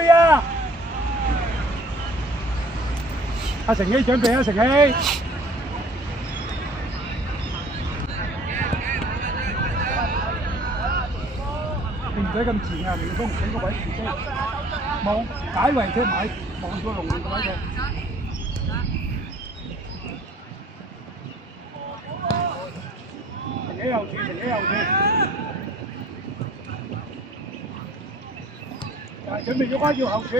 去啊！阿成希準備啊，成希。你唔使咁前啊，連峰整個位自己望解圍踢埋，望個龍門個位踢。成希後處，成希後處。準備咗關要後處。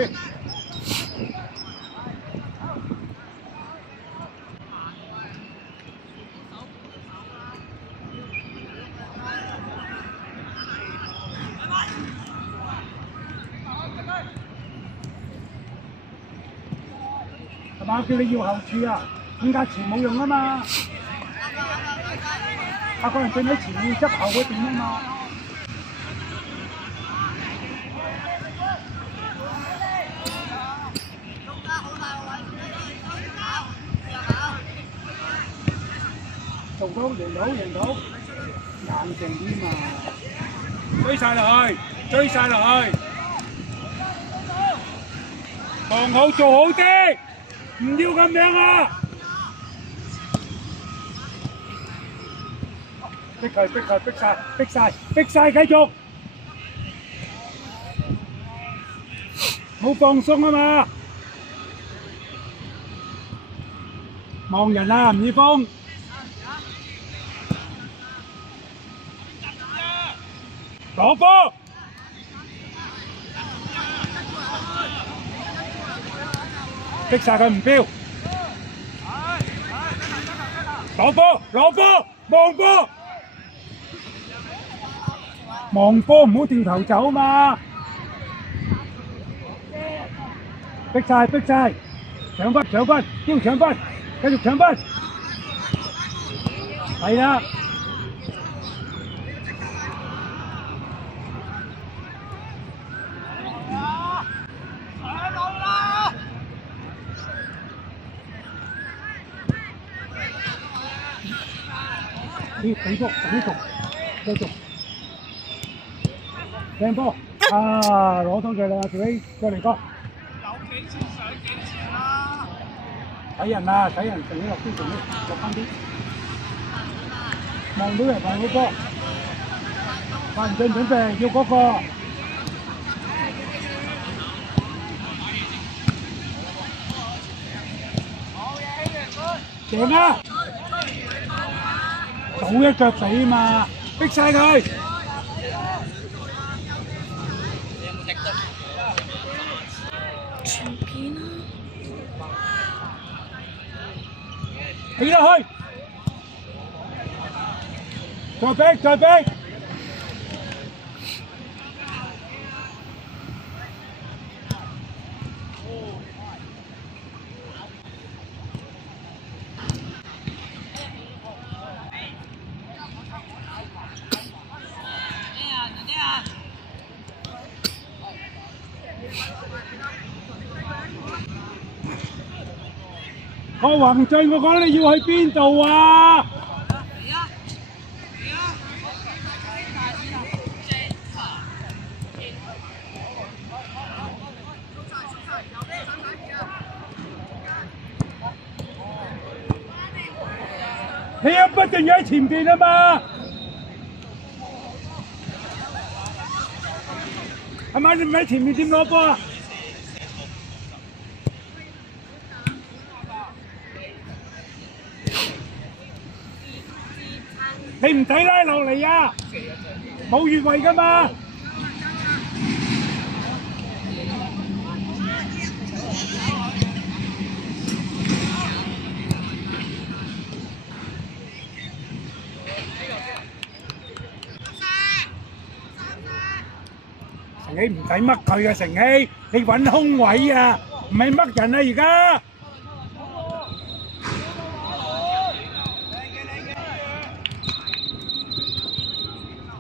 係嘛？叫你要後處啊，點解前冇用啊嘛？下個人正喺前面執後嗰邊啊嘛。做到贏到贏到，硬淨啲嘛！追晒落去，追晒落去，防好做好啲，唔要咁樣啊！逼佢逼佢逼晒逼晒逼晒，繼續，冇放鬆啊嘛！望人啊，吳宇峰。攞波，逼晒佢唔標。攞波，攞波，望波，望波，唔好掉頭走嘛！逼晒，逼晒，搶分，搶分，要搶分，繼續搶分，係啦。俾波，繼續，繼續，掟波啊！攞到佢啦，條 A 過嚟哥。有幾次上幾次啦？睇人啊，睇人，成日落啲，成日落翻啲，望到人望到波，快唔進準備要嗰個。贏啊！倒一腳死嘛，逼晒佢。前邊起落去，再逼再逼。我宏俊，我講你要去邊度啊？你又不斷要喺前邊啊嘛？係咪你唔喺前面點攞波啊？你唔使拉落嚟啊！冇越位噶嘛！成希唔使乜佢啊！成希，你揾空位啊，唔係乜人啊而家。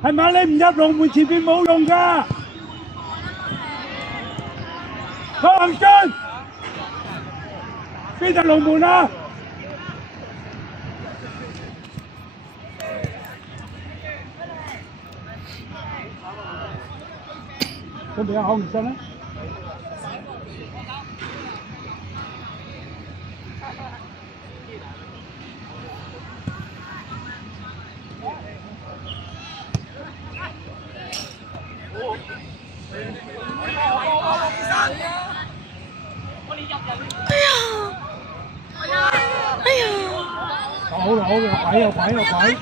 係咪你唔入龍門前邊冇用㗎？江恒俊，邊隻龍門啊？準備下口唔信啦。哎呀！哎呀！好啦好啦，鬼又鬼又鬼，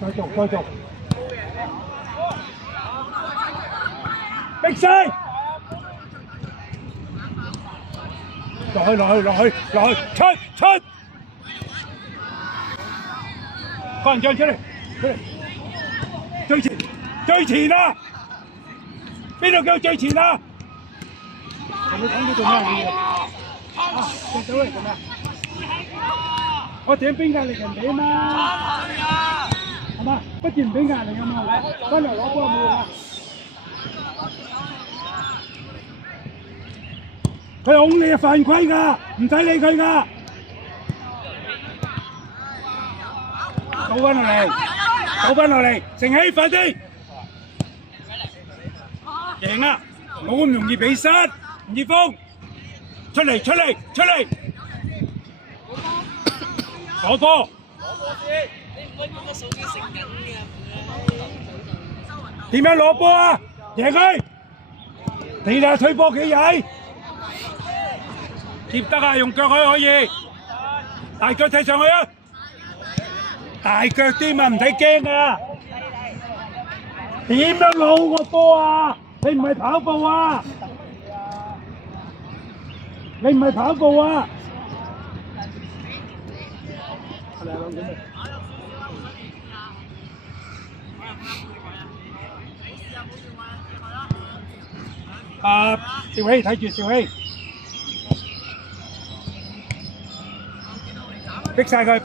繼續繼續，逼勢，落去，出，個人將出嚟，最前啊！邊度叫最前啊？同你講呢做咩嘢？啊，隻手嚟做咩？我點俾壓力人哋啊嘛，係嘛？不斷俾壓力啊嘛，翻嚟攞波冇用啊！佢拱你係犯規㗎，唔使理佢㗎。倒翻落嚟，成起快啲，贏啊！冇咁容易俾失，吳業峰，出嚟，攞波！點樣攞波啊？贏佢！你睇推波幾曳？接得啊！用腳可以，大腳踢上去啊！大腳啲嘛，唔使驚啊！點樣攞個波啊？你唔係跑步啊！啊，兆禧睇住兆禧，逼晒佢！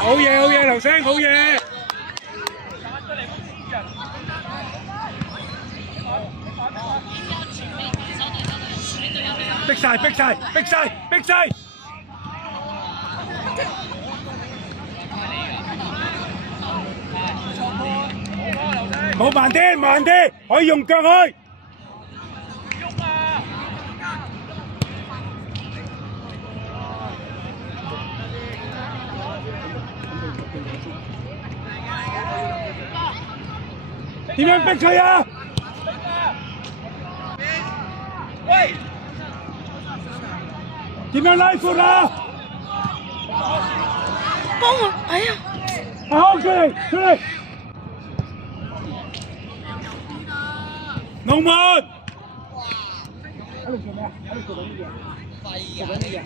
好嘢，劉星，好嘢！逼晒！冇慢啲，可以用腳去。點樣逼佢啊？點樣拉闊啊？幫我，哎呀！好，出嚟！龍門！喺度做咩啊？喺度做緊啲嘢。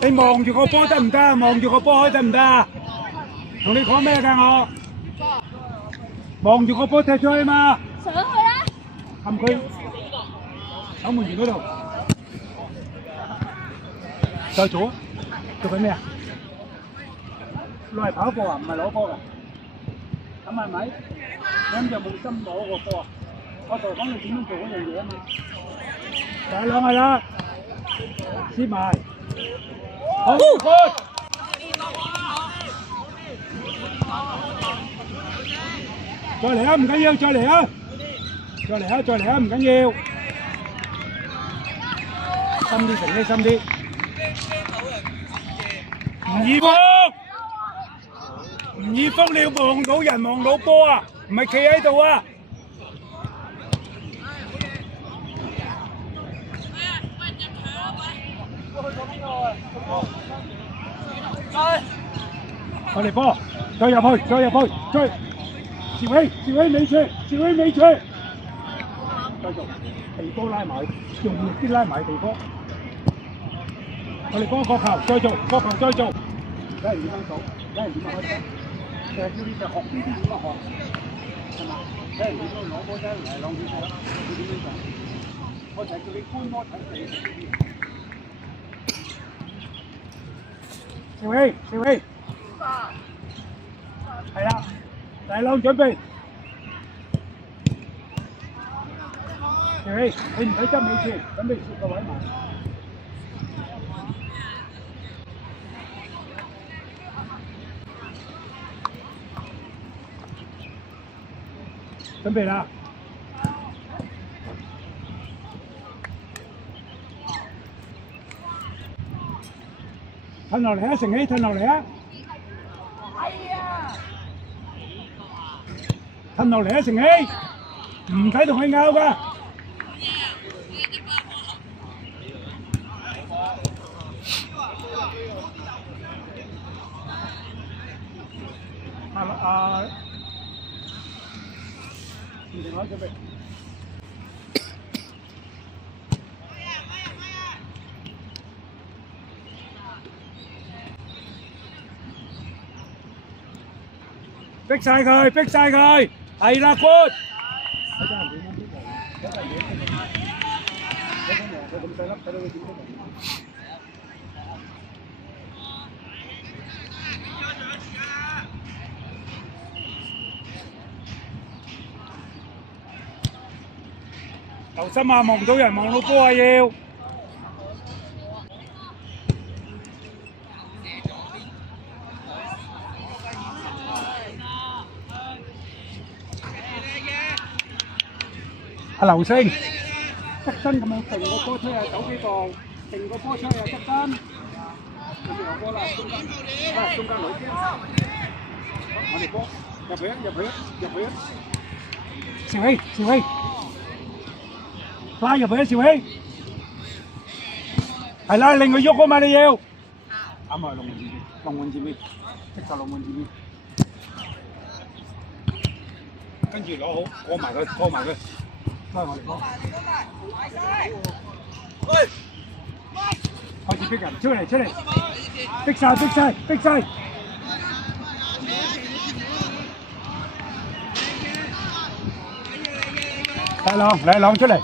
你望住個波得唔得？望住個波得唔得？同你講咩㗎我？望住個波踢出去嘛！上去啊！冚佢守門員嗰度，再做緊咩啊？攞嚟跑步啊，唔係攞波㗎，咁係咪？咁就冇心攞個波啊！我就講你點樣做嗰樣嘢啊嘛。大兩係啦，黐埋，好開。再嚟啊！唔緊要，再嚟啊！唔緊要。深啲，成啲深啲。吳義峰，你要望到人，望到波啊！唔係企喺度啊！我哋波，再入去，追！兆禧尾處，繼續地波拉埋，用力啲拉埋地波。我哋幫角球再做，睇人點樣做，睇人點樣開波。就係叫你學呢啲點樣學，係嘛？睇人點樣攞波仔嚟攞點做，你點樣做？我就係叫你觀摩睇你呢啲。兆禧，係啦，大浪準備。兆禧，你唔使執尾處，準備攝個位埋。準備啦！褪落嚟啊，成禧褪落嚟啊！係啊！褪落嚟啊，成希，唔使同佢拗㗎。電話準備。逼晒佢，逼晒佢，係啦，good。留心啊，望唔到人，望到波啊要。阿劉星，側身咁樣定個波出去，走幾步，定個波出去，側身。跟住有波啦，中間，中間女先。我哋波入去，入去。兆希，拉入去啊，兆希。係啦，令佢喐啊嘛，你要。啱啊，龍門前面，即刻龍門前面。跟住攞好，過埋佢。開我哋波！開始逼人，出嚟！逼晒！嚟朗出嚟！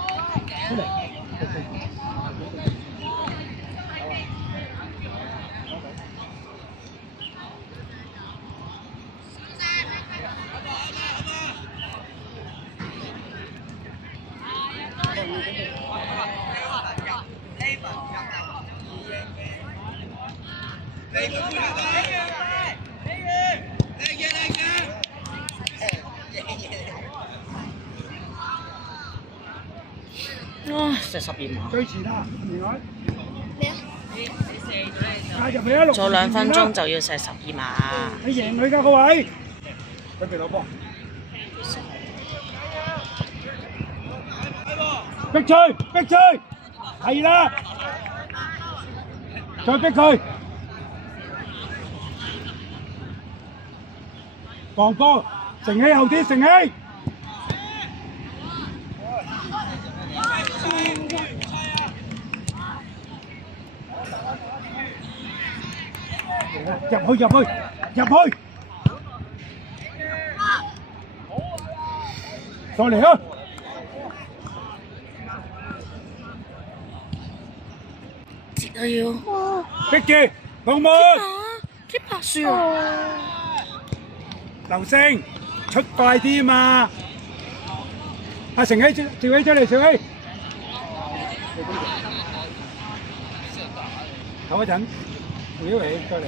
射12碼。最前啦，另外。咩啊？加入去啊！仲有2分鐘就要射12碼。你贏佢㗎個位，準備攞波。逼佢，係啦，再逼佢，防波，承希後啲，承希，入去，再嚟啊！都要逼住龍門，keep 住啊！劉星出快啲嘛！阿承希，趙希出嚟，趙希，唞一陣，趙希出嚟。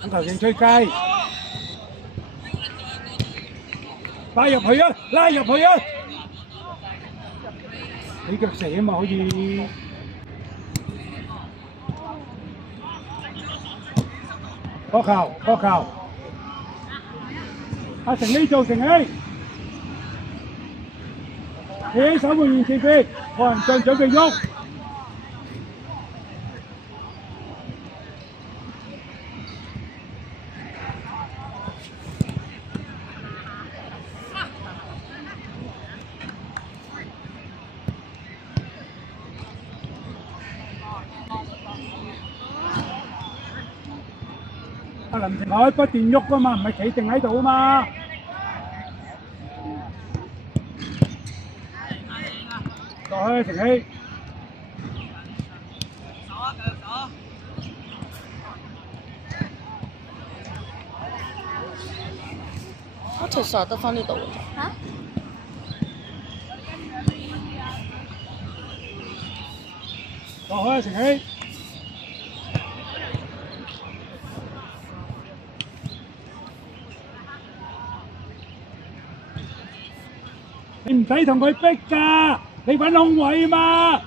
等球員吹雞。拉入去啊！你腳射啊嘛，可以。角球。阿承希做承希，企喺守門員前邊，個人將準備喐。阿林庭海不斷喐噶嘛，唔係企定喺度啊嘛。落去承希，我其實得翻呢度嘅啫。嚇？落去承希。你唔使同佢逼㗎，你揾空位嘛。